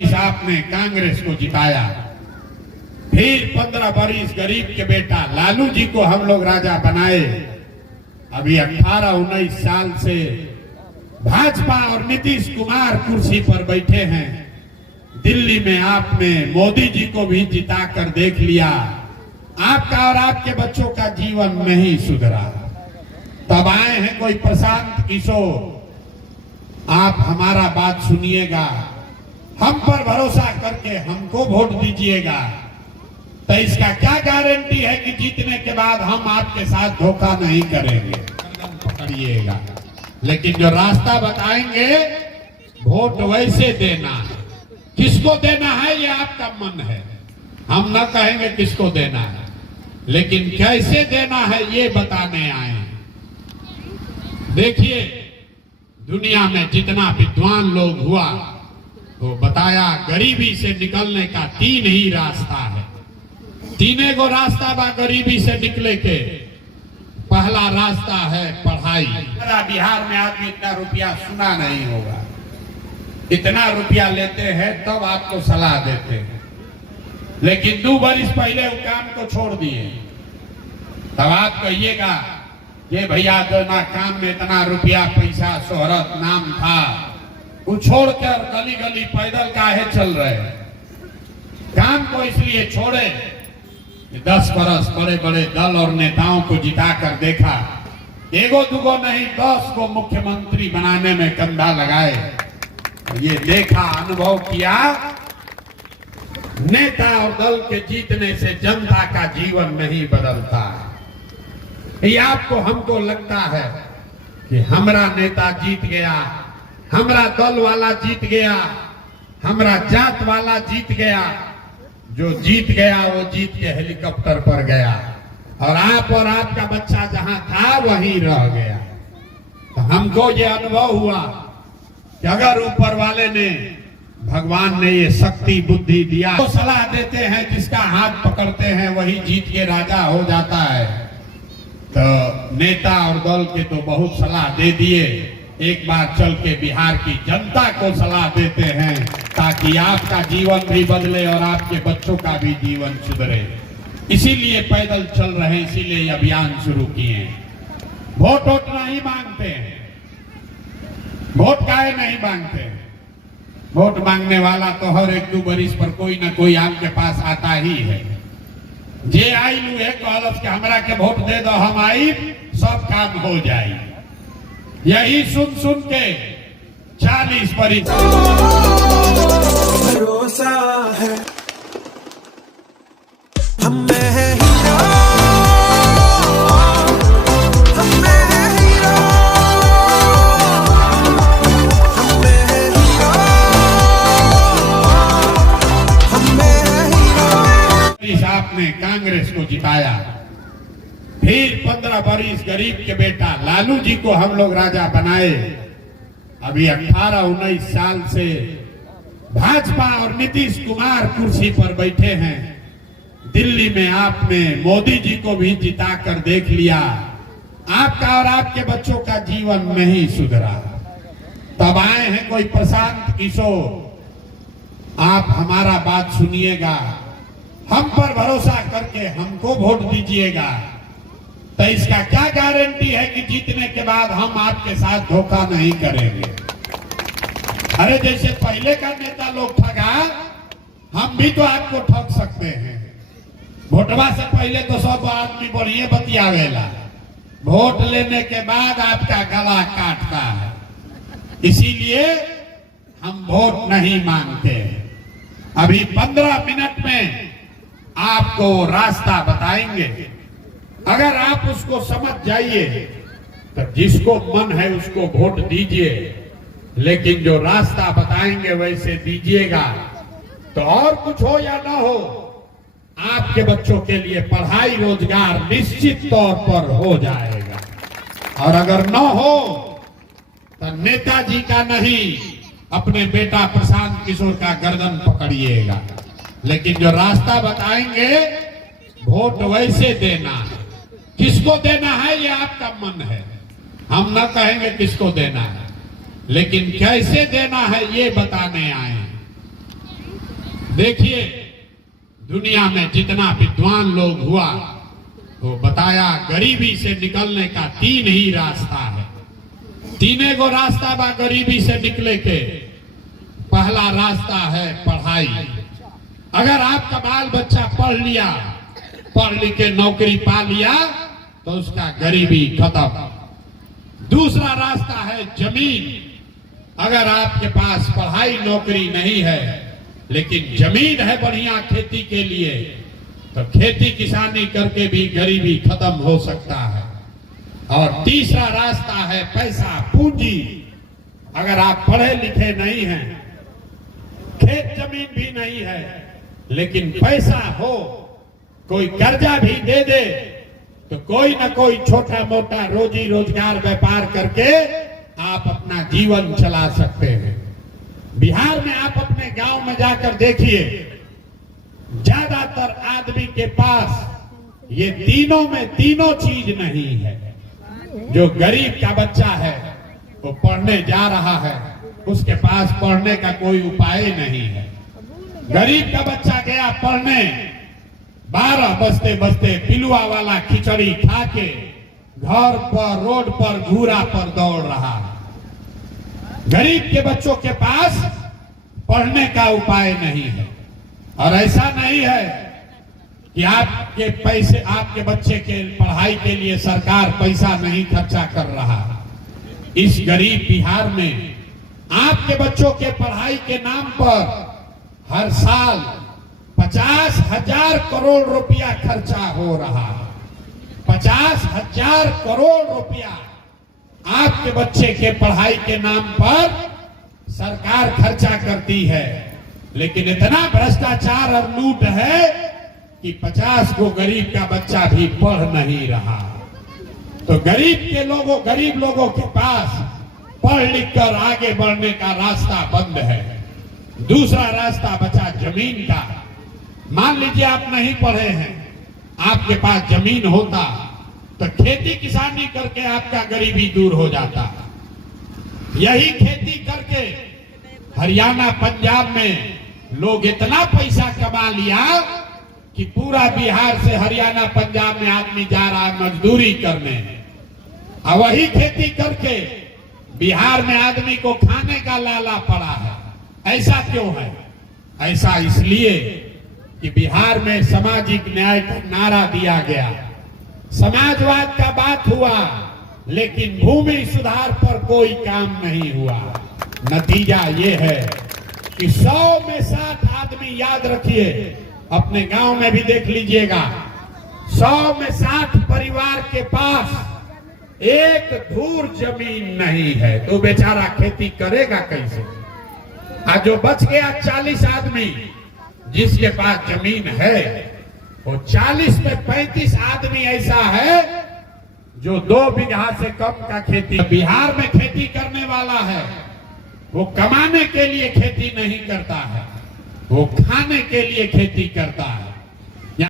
आपने कांग्रेस को जिताया, फिर 15 बरिस गरीब के बेटा लालू जी को हम लोग राजा बनाए। अभी 18-19 साल से भाजपा और नीतीश कुमार कुर्सी पर बैठे हैं। दिल्ली में आपने मोदी जी को भी जिता कर देख लिया, आपका और आपके बच्चों का जीवन नहीं सुधरा। तब आए हैं कोई प्रशांत किशोर, आप हमारा बात सुनिएगा, हम पर भरोसा करके हमको वोट दीजिएगा। तो इसका क्या गारंटी है कि जीतने के बाद हम आपके साथ धोखा नहीं करेंगे, पकड़िएगा। लेकिन जो रास्ता बताएंगे वोट वैसे देना है, किसको देना है ये आपका मन है, हम न कहेंगे किसको देना है, लेकिन कैसे देना है ये बताने आए हैं। देखिए दुनिया में जितना विद्वान लोग हुआ तो बताया गरीबी से निकलने का 3 ही रास्ता है। 3 गो रास्ता बा गरीबी से निकले के। पहला रास्ता है पढ़ाई। बिहार में आदमी इतना रुपया सुना नहीं होगा, इतना रुपया लेते हैं तब आपको सलाह देते हैं, लेकिन 2 बरिस पहले वो काम को छोड़ दिए। तब आप कहिएगा ये भैया दोना काम में इतना रुपया पैसा शोहरत नाम था, वो छोड़कर गली गली पैदल काहे चल रहे। काम को इसलिए छोड़े 10 बरस बड़े बड़े दल और नेताओं को जिता कर देखा, एगो दुगो नहीं 10 को मुख्यमंत्री बनाने में कंधा लगाए। ये देखा, अनुभव किया, नेता और दल के जीतने से जनता का जीवन नहीं बदलता। ये आपको हमको लगता है कि हमारा नेता जीत गया, हमारा दल वाला जीत गया, हमारा जात वाला जीत गया। जो जीत गया वो जीत के हेलीकॉप्टर पर गया और आप और आपका बच्चा जहां था वहीं रह गया। तो हमको ये अनुभव हुआ कि अगर ऊपर वाले ने, भगवान ने ये शक्ति बुद्धि दिया, तो सलाह देते हैं जिसका हाथ पकड़ते हैं वही जीत के राजा हो जाता है। तो नेता और दल के तो बहुत सलाह दे दिए, एक बार चल के बिहार की जनता को सलाह देते हैं ताकि आपका जीवन भी बदले और आपके बच्चों का भी जीवन सुधरे। इसीलिए पैदल चल रहे हैं, इसीलिए अभियान शुरू किए हैं। वोट नहीं मांगते हैं, वोट काहे नहीं मांगते हैं? वोट मांगने वाला तो हर 1-2 बरिस पर कोई ना कोई आपके पास आता ही है। जे आई लू है कहलस के हमरा के वोट दे दो, हम आई सब काम हो जाए। यही सुन सुन के 40 बरिस भरोसा है हमें है हीरो, हमें है हीरो, हमें है हीरो, हमें है हीरो। आपने कांग्रेस को जिताया, फिर 15 बरिस गरीब के बेटा लालू जी को हम लोग राजा बनाए। अभी 18-19 साल से भाजपा और नीतीश कुमार कुर्सी पर बैठे हैं। दिल्ली में आपने मोदी जी को भी जिता कर देख लिया, आपका और आपके बच्चों का जीवन नहीं सुधरा। तब आए हैं कोई प्रशांत किशोर, आप हमारा बात सुनिएगा, हम पर भरोसा करके हमको वोट दीजिएगा। तो इसका क्या गारंटी है कि जीतने के बाद हम आपके साथ धोखा नहीं करेंगे। अरे जैसे पहले का नेता लोग ठगा, हम भी तो आपको ठग सकते हैं। वोटवा से पहले तो सब आदमी बढ़िया बतियावेला, वोट लेने के बाद आपका गला काटता है। इसीलिए हम वोट नहीं मांगते। अभी 15 मिनट में आपको रास्ता बताएंगे, अगर आप उसको समझ जाइए तो जिसको मन है उसको वोट दीजिए, लेकिन जो रास्ता बताएंगे वैसे दीजिएगा। तो और कुछ हो या ना हो, आपके बच्चों के लिए पढ़ाई रोजगार निश्चित तौर पर हो जाएगा। और अगर न हो तो नेताजी का नहीं, अपने बेटा प्रशांत किशोर का गर्दन पकड़िएगा। लेकिन जो रास्ता बताएंगे वोट वैसे देना है, किसको देना है ये आपका मन है, हम न कहेंगे किसको देना है, लेकिन कैसे देना है ये बताने आए हैं। देखिए, दुनिया में जितना विद्वान लोग हुआ तो बताया गरीबी से निकलने का 3 ही रास्ता है। 3 गो रास्ता बा गरीबी से निकले के। पहला रास्ता है पढ़ाई। अगर आपका बाल बच्चा पढ़ लिया, पढ़ लिख के नौकरी पा लिया तो उसका गरीबी खत्म। दूसरा रास्ता है जमीन। अगर आपके पास पढ़ाई नौकरी नहीं है लेकिन जमीन है बढ़िया खेती के लिए, तो खेती किसानी करके भी गरीबी खत्म हो सकता है। और तीसरा रास्ता है पैसा, पूंजी। अगर आप पढ़े लिखे नहीं हैं, खेत जमीन भी नहीं है, लेकिन पैसा हो, कोई कर्जा भी दे दे तो कोई ना कोई छोटा मोटा रोजी रोजगार व्यापार करके आप अपना जीवन चला सकते हैं। बिहार में आप अपने गांव में जाकर देखिए, ज्यादातर आदमी के पास ये तीनों में तीनों चीज नहीं है। जो गरीब का बच्चा है वो पढ़ने जा रहा है, उसके पास पढ़ने का कोई उपाय नहीं है। गरीब का बच्चा गया पढ़ने, 12 बजते बजते पिलुआ वाला खिचड़ी खा के घर पर, रोड पर, घूरा पर दौड़ रहा है। गरीब के बच्चों के पास पढ़ने का उपाय नहीं है। और ऐसा नहीं है कि आपके पैसे, आपके बच्चे के पढ़ाई के लिए सरकार पैसा नहीं खर्चा कर रहा। इस गरीब बिहार में आपके बच्चों के पढ़ाई के नाम पर हर साल 50,000 करोड़ रुपया खर्चा हो रहा है। 50,000 करोड़ रुपया आपके बच्चे के पढ़ाई के नाम पर सरकार खर्चा करती है। लेकिन इतना भ्रष्टाचार और लूट है कि 50 को गरीब का बच्चा भी पढ़ नहीं रहा। तो गरीब लोगों के पास पढ़ लिख कर आगे बढ़ने का रास्ता बंद है। दूसरा रास्ता बचा जमीन का। मान लीजिए आप नहीं पढ़े हैं, आपके पास जमीन होता तो खेती किसानी करके आपका गरीबी दूर हो जाता। यही खेती करके हरियाणा पंजाब में लोग इतना पैसा कमा लिया कि पूरा बिहार से हरियाणा पंजाब में आदमी जा रहा है मजदूरी करने। और वही खेती करके बिहार में आदमी को खाने का लाला पड़ा है। ऐसा क्यों है? ऐसा इसलिए कि बिहार में सामाजिक न्याय का नारा दिया गया, समाजवाद का बात हुआ, लेकिन भूमि सुधार पर कोई काम नहीं हुआ। नतीजा ये है कि 100 में 60 आदमी, याद रखिए, अपने गांव में भी देख लीजिएगा, 100 में 60 परिवार के पास एक धूर जमीन नहीं है। तो बेचारा खेती करेगा कैसे? आज जो बच गया 40 आदमी जिसके पास जमीन है, वो 40 में 35 आदमी ऐसा है जो 2 बीघा से कम का खेती। बिहार में खेती करने वाला है, वो कमाने के लिए खेती नहीं करता है, वो खाने के लिए खेती करता है।